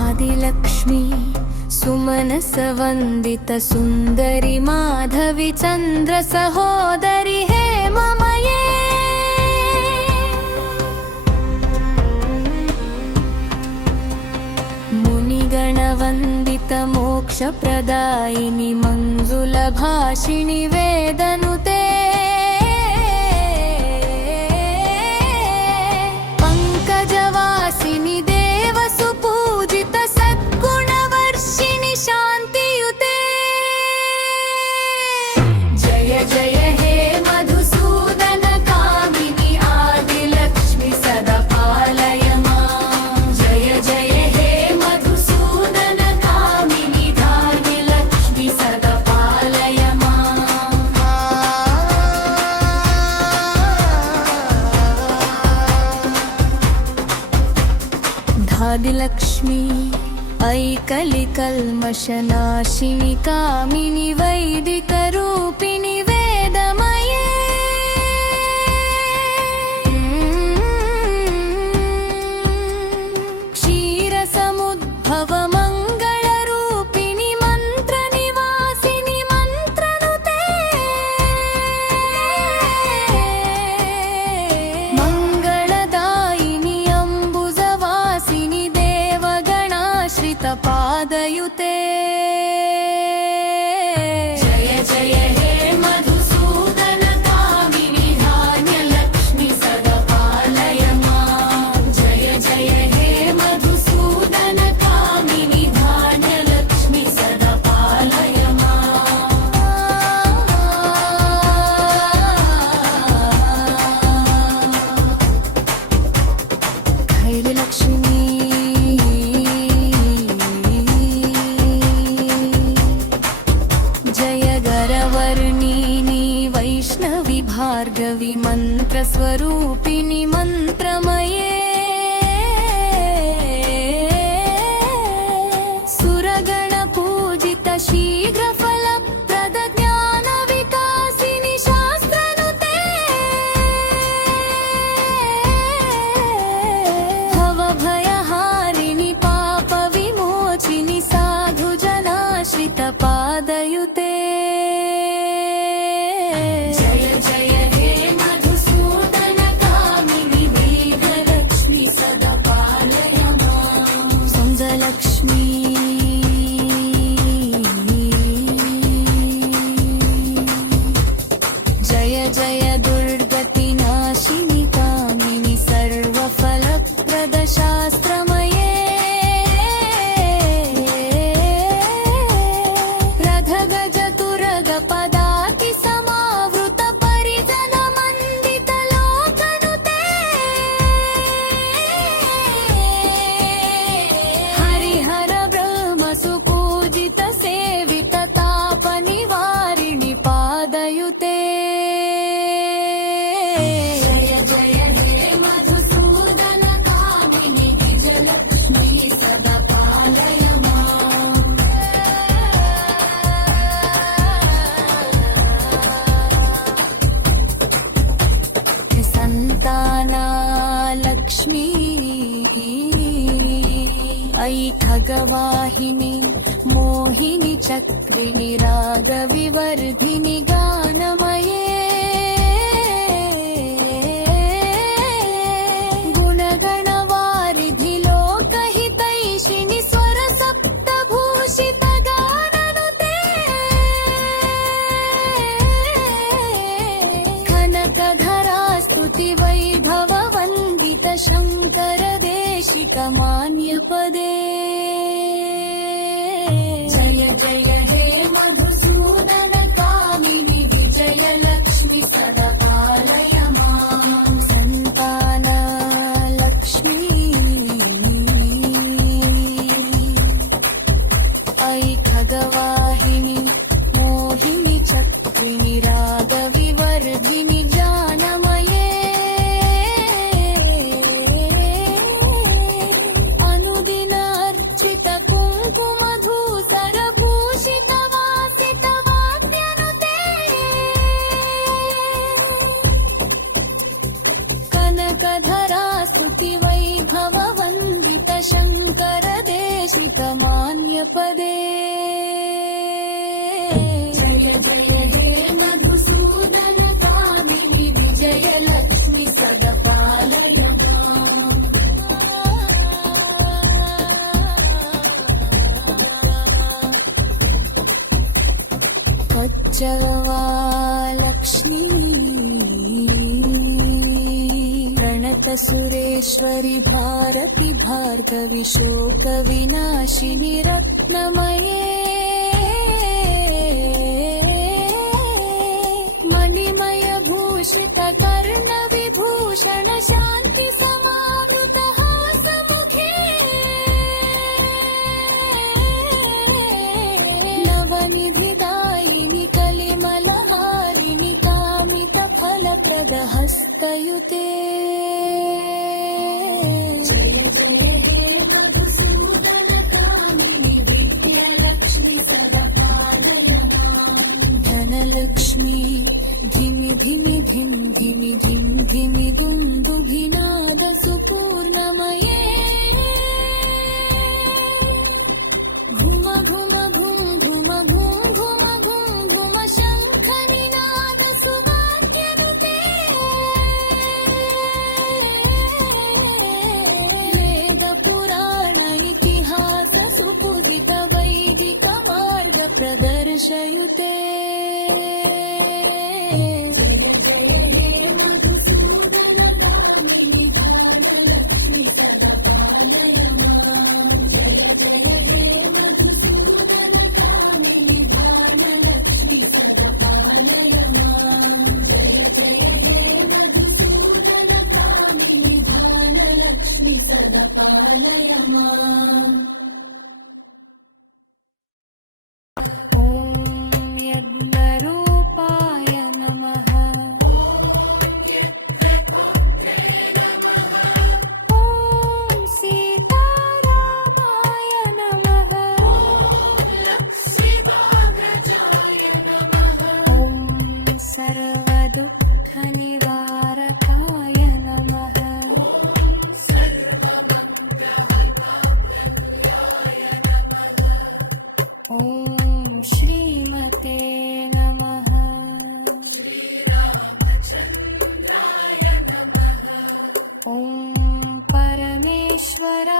आदिलक्ष्मी सुमनसवन्दित सुन्दरि माधवी चन्द्र सहोदरि हे ममये मुनिगणवन्दित मोक्षप्रदायिनि मञ्जुलभाषिणि वेदनुते पङ्कजवासिनि देवसुपूजित सद्गुणवर्षिणि शान्तियुते जय जय हे मधुसूदन कामिनि आदिलक्ष्मि सदा पालय मां जय जय हे मधुसूदन कामिनि धान्यलक्ष्मि सदा पालय मां धादिलक्ष्मी ऐकलिकल्मषनाशिनि कामिनि वैदिकरूपिणि वेदमये क्षीरसमुद्भव मङ्गलरूपिणि मन्त्रनिवासिनि मन्त्रनुते मङ्गलदायिनि अम्बुजवासिनि देवगणाश्रितपादयुते जय जय हे मधुसूदन कामिनि धान्यलक्ष्मि सदा पालय मां जय जय हे मधुसूदन कामिनि धान्यलक्ष्मि सदा पालय खैलक्ष्मी जय गरवर्णिनि वैष्णवि भार्गवि मन्त्रस्वरूपिणि मन्त्रमये सुरगणपूजित शीघ्रफलप्रद ज्ञानविकासिनि शास्त्रनुते भवभयहारिणि पापविमोचिनि साधुजनाश्रितपादयुते जय जय हे मधुसूदन कामिनि दीर्घलक्ष्मि सदा पालय मां सुन्दरलक्ष्मी जय जय दुर्गतिनाशिनि कामिनि सर्वफलप्रद शास्त्रमये रथगजतुरगपदाति समावृत परिजन मण्डित लोकनुते हरिहर ब्रह्म सुपूजित सेवित तापनिवारिणि पादयुते जय जय हे मधुसूदन कामिनि विजयलक्ष्मि सदा पालय मां सन्तानालक्ष्मी ऐखगवाहिनि मोहिनि चक्रिणि रागविवर्धिनि गानमये गुणगणवारिधि लोकहितैषिणि स्वरसप्तभूषित गाननुते कनकधरा स्तुति वैभव वन्दित शङ्कर देशिक मान्यपदे जय जय हे मधुसूदन कामिनि विजयलक्ष्मि सदा पालय मां सन्तानलक्ष्मी ऐखगवाहिनि मोहिनि चक्रिणि रागविवर्धिनि जानमये अनुज वैभववन्दित शङ्कर देशिकमान्यपदे जय जय हे मधुसूदन कामिनि विजयलक्ष्मि सदपालय माम्। लक्ष्मी प्रणत सुरेश्वरि भारति भार्गवि शोक विनाशिनि रत्नमये मणिमय भूषित कर्ण विभूषण शान्ति समावृत हासमुखे नवनिधिदायिनि कलिमलहारिणि कामित फलप्रद हस्तयुते जय जय हे मधुसूदन कामिनि विद्यालक्ष्मि सदपालय माम्। धनलक्ष्मी धिमि धिमि धिं धिमि धिं धिमि दुन्दुभिनाद सुपूर्णमये घुम घुम घुम घुम घुम घुम घुम घुम शङ्खनिनाद सुवाद्यनुते वेद पुराण इतिहास सुपूजित वैदिक मार्ग प्रदर्शयुते जय हे मधुसूदन कामिनि विद्यालक्ष्मि सदपालय माम्। जय जय हे मधुसूदन कामिनि विद्यालक्ष्मि सदपालय माम्। जय जय हे मधुसूदन कामिनि विद्यालक्ष्मि सदपालय माम्। ॐ यज्ञरूपाय नमः। ॐ सीतारामाय नमः। ॐ सर्वदुःखनिवारकाय नमः। ॐ श्रीमते नमः। ॐ परमेश्वराय